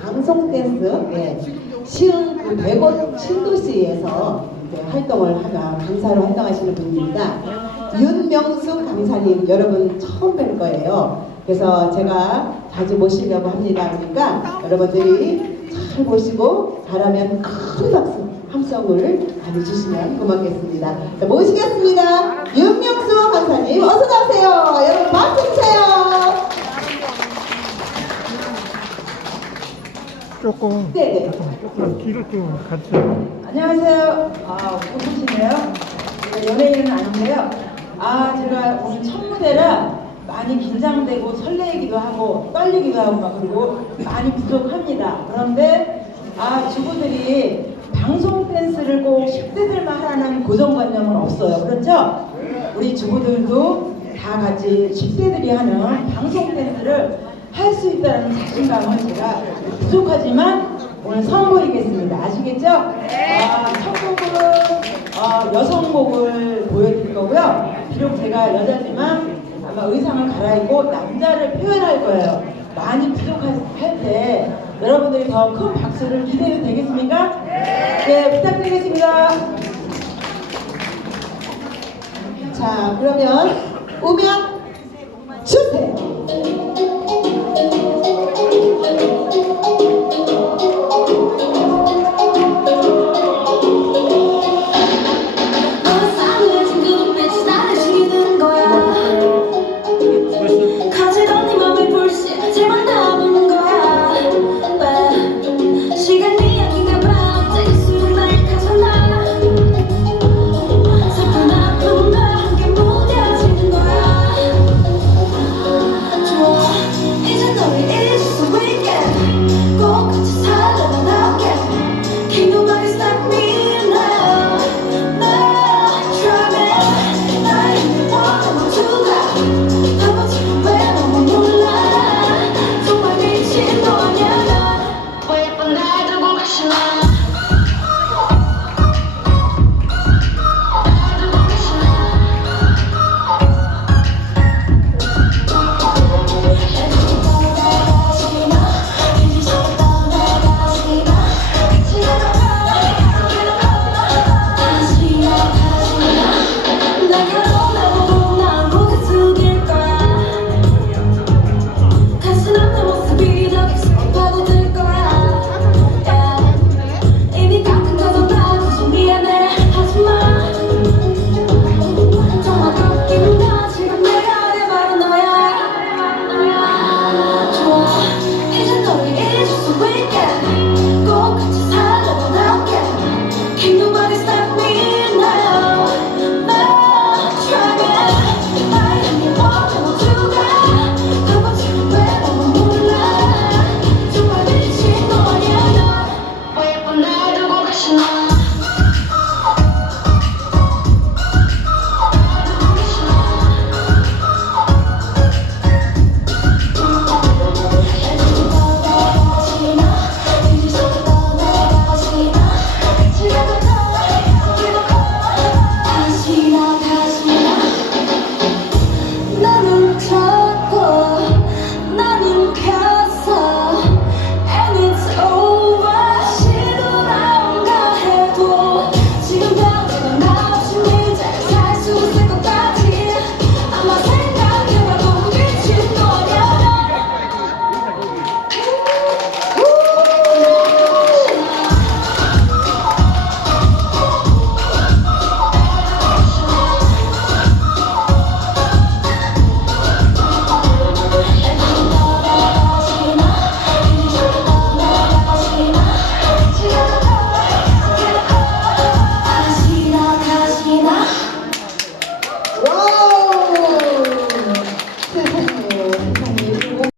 방송 댄스 예, 시흥 그 대곤 신도시에서 활동을 하가 강사로 활동하시는 분입니다. 윤명수 강사님 여러분 처음 뵐 거예요. 그래서 제가 자주 모시려고 합니다. 그러니까 여러분들이 잘 보시고 잘하면 큰 박수 함성을 많이 주시면 고맙겠습니다. 자, 모시겠습니다. 윤명수 강사님 어서 나오세요. 조금 네네. 조금 길을 좀 가르쳐요. 안녕하세요. 아, 웃으시네요. 제가 연예인은 아닌데요. 아, 제가 오늘 첫 무대라 많이 긴장되고 설레기도 하고 떨리기도 하고 막 그리고 많이 부족합니다. 그런데 아, 주부들이 방송 댄스를 꼭 10대들만 하라는 고정관념은 없어요. 그렇죠? 우리 주부들도 다 같이 10대들이 하는 방송 댄스를 할 수 있다는 자신감을 제가 부족하지만 오늘 선보이겠습니다. 아시겠죠? 아, 첫 곡은 어, 여성곡을 보여드릴 거고요. 비록 제가 여자지만 아마 의상을 갈아입고 남자를 표현할 거예요. 많이 부족할 때 여러분들이 더 큰 박수를 기대해도 되겠습니까? 네, 부탁드리겠습니다. 자, 그러면 음악 주세요.